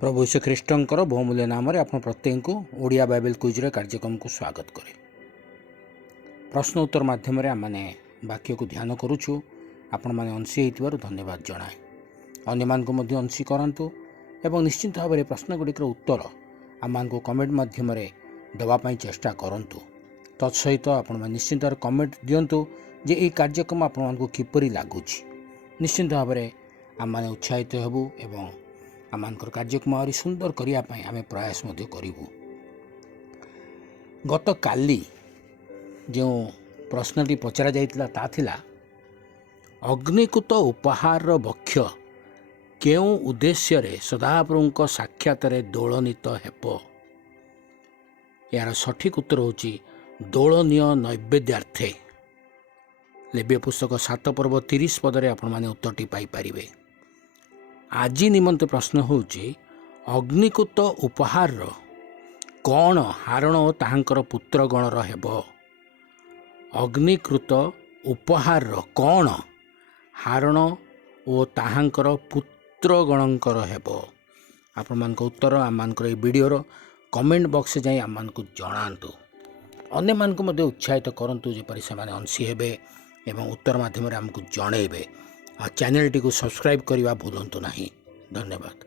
प्रभु श्रीख्रीष्टर बहुमूल्य नाम आप प्रत्येक को ओडिया बाइबल क्विज कार्यक्रम को स्वागत करे। प्रश्न उत्तर माध्यम आम वाक्य को ध्यान करुचु। आपण मैंने अंशी होइतिबारु धन्यवाद जनाए। अन्य मानकु मध्य अंशी करंतु एवं निश्चित भाव में प्रश्न गुड़िकर उत्तर आम को कमेंट माध्यम देवाई चेष्टा करंतु। तत्सहित आपण निश्चित भाव कमेंट दिंतु जे ये कार्यक्रम आपण किपरि लगुच। निश्चित भाव में आम मैंने उत्साहित हेबु एवं आमर कार्यक्रम आहरी सुंदर करने आम प्रयास करूँ। गत काली जो प्रश्नटी पचरा जाइतिला ता थिला अग्निकुत उपहार वक्ष केउ उद्देश्य रे सदाप्रभु साक्षात दोलनित हेब। यार सठिक उत्तर होची दोलनीय नैवेद्यार्थे। लेव्य पुस्तक 7 पर्व 30 पदरे आपण माने उत्तरटी पाई परिबे। आज निमंत प्रश्न होची अग्निकुत उपहार कौन हारण ताहांकर पुत्र गणर हेब। अग्निकृत उपहार कौन हारण ओ ताहांकर पुत्र गणकर हेब। आपण मानक उत्तर आम ये वीडियोर कमेंट बॉक्स जाई आम मानक जणांतु। अन्य मानक मध्य उत्साहित करंतु जेपरि से माने अंशी हेबे एवं उत्तर माध्यम आमको जणेबे। चैनल टी को सब्सक्राइब करने भूलु नहीं। धन्यवाद।